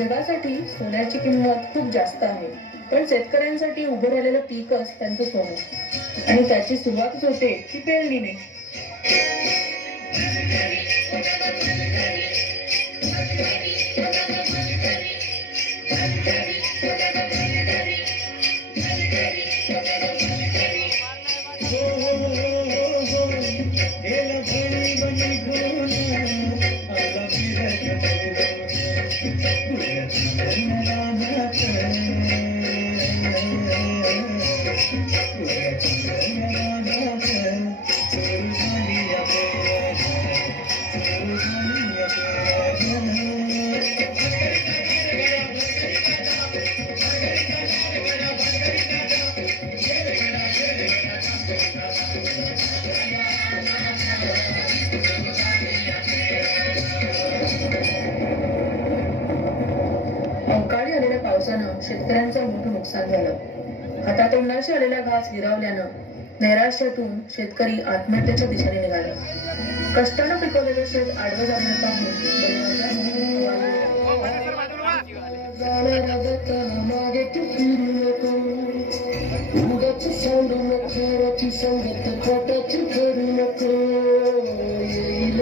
जगासाठी सोन्याची किंमत खूप जास्त आहे. पण शेतकऱ्यांसाठी उभं राहिलेलं पीकच त्यांचं सोनं. आणि त्याची सुरुवातच होते ती पेरणीने. अवकाळी आलेल्या पावसानं शेतकऱ्यांचं मोठं नुकसान झालं. हातातोंडाशी आलेला घास हिरावल्यानं नैराश्यातून शेतकरी आत्महत्येच्या दिशेने निघाला. कष्टानं पिकवलेलं शेत आडवं जाण्यात पाहून पोटाची करू नको येईल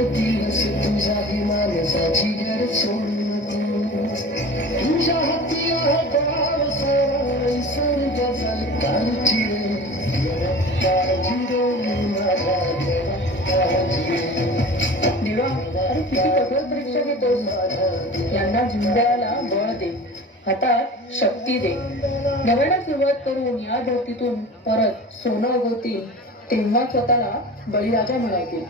तुझ्या यांना जिंकण्याला बळ दे. हातात शक्ती दे. नव्याला सुरुवात करून या धर्तीतून परत सोनं उगवतील तेव्हा स्वतःला बळीराजा म्हणायतील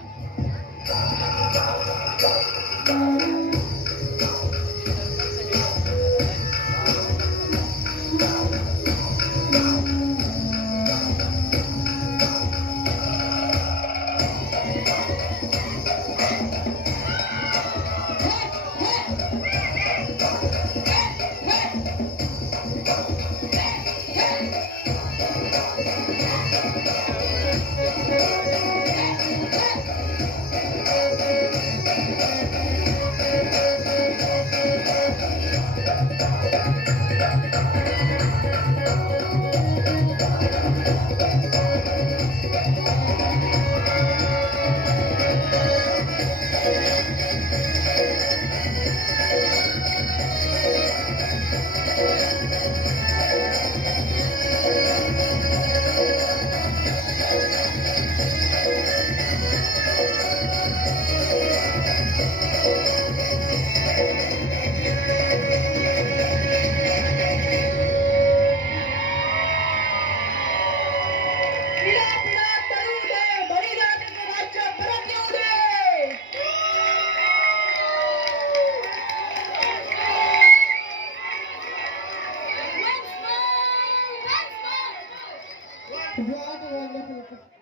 Obrigado, Ana Felipe.